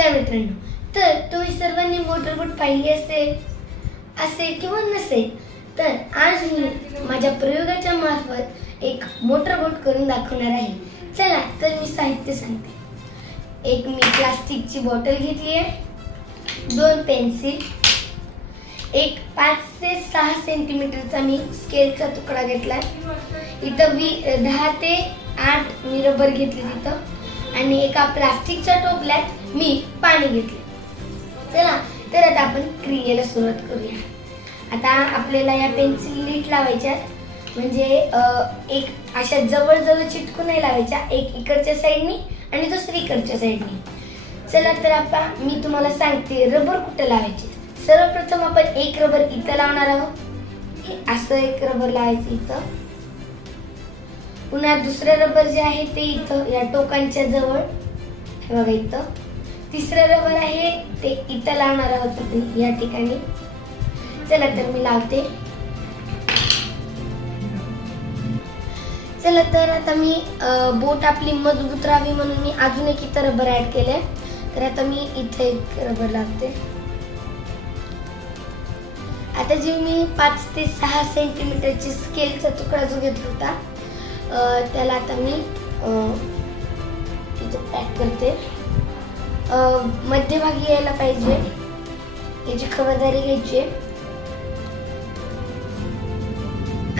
नमस्कार मित्रांनो, तर तुम्ही सर्वांनी मोटरबोट पाहिली असेल किंवा नसेल, तर आज मी माझ्या प्रयोगाच्या मार्फत एक मोटरबोट करून दाखवणार आहे। चला तर मी साहित्य सांगते। एक मी प्लास्टिकची बॉटल घेतली आहे, 2 पेन्सिल, एक 5 ते 6 सेंटीमीटरचा मी स्केलचा तुकडा घेतला, इथं 10 ते 8 मी रबर घेतली तिथं, आणि एका प्लास्टिकच्या टोपल्यात मी पाणी घेतले। चला तर आता आपण क्रियेला सुरुवात करूया। आता आपल्याला या पेन्सिल नीट लावायच्या, म्हणजे एक अशा जवळ जवळ चिटकून नाही लावायच्या, एक इकडच्या साइडनी आणि दुसरी इकडच्या साइडनी। चला तर आता मी तुम्हाला सांगते रबर कुठे लावायचे। सर्वप्रथम आपण एक रबर इथं लावणार आहोत, असं एक रबर लावायचं इथं। पुन्हा दुसरे रबर जे आहे ते इथं या टोकांच्या जवळ, हे बघा इथं। तिसरे रबर आहे ते इथं लावणार आहोत आपण या ठिकाणी। चला तर मी लावते। चला तर आता मी बोट आपली मजबूत राहावी म्हणून मी अजून एक इथं रबर ऍड केले, तर आता मी इथे एक रबर लावते। आता जे मी 5 ते 6 सेंटीमीटरची स्केलचा तुकडा जो घेतला होता, त्याला आता मी इथे पॅक करते। मध्यभागी यायला पाहिजे, याची खबरदारी घ्यायची।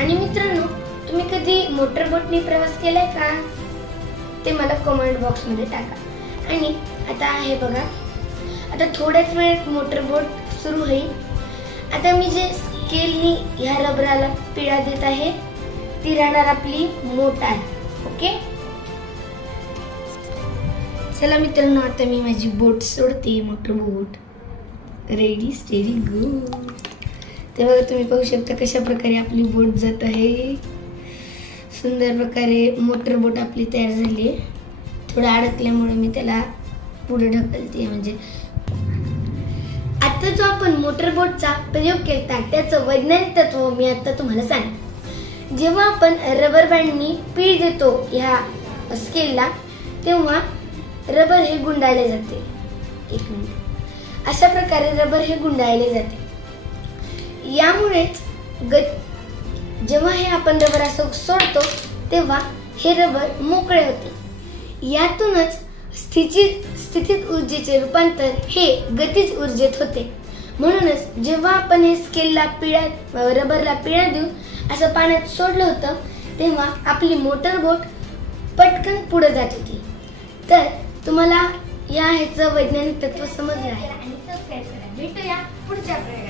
आणि मित्रांनो, तुम्ही कधी मोटरबोटने प्रवास केलाय का ते मला कमेंट बॉक्स मध्ये टाका। आणि आता हे बघा, आता थोड्याच वेळात मोटरबोट सुरू होईल। आता मी जे स्केलनी ह्या रबराला पिळा देत आहे ती राहणार आपली मोटार। ओके, चला मित्रांनो, आता मी माझी बोट सोडते, मोटरबोट रेडी स्टेडी गो। ते बघा, तुम्ही पाहू शकता कशा प्रकारे आपली बोट जात आहे। सुंदर प्रकारे मोटरबोट आपली तयार झाली आहे। थोडं अडकल्यामुळे मी त्याला पुढे ढकलते। म्हणजे आता जो आपण मोटरबोटचा प्रयोग केला त्याचं वैज्ञानिक तत्व मी आता तुम्हाला सांगते। जेव्हा आपण रबर बँडनी पीळ देतो ह्या स्केलला, तेव्हा रबर हे गुंडाळले जाते। एक मिनिट, अशा प्रकारे रबर हे गुंडाळले जाते। यामुळेच जेव्हा हे आपण रबर असं सोडतो तेव्हा हे रबर मोकळे होते। यातूनच स्थितीत ऊर्जेचे रूपांतर हे गतीज ऊर्जेत होते। म्हणूनच जेव्हा आपण हे स्केलला रबरला पिळा देऊन असं पाण्यात सोडलं होतं, तेव्हा आपली मोटरबोट पटकन पुढे जात होती। तर तुम्हाला या ह्याचं वैज्ञानिक तत्व समजलं आहे आणि सबस्क्राइब करा। भेटूया पुढच्या प्रयोगात।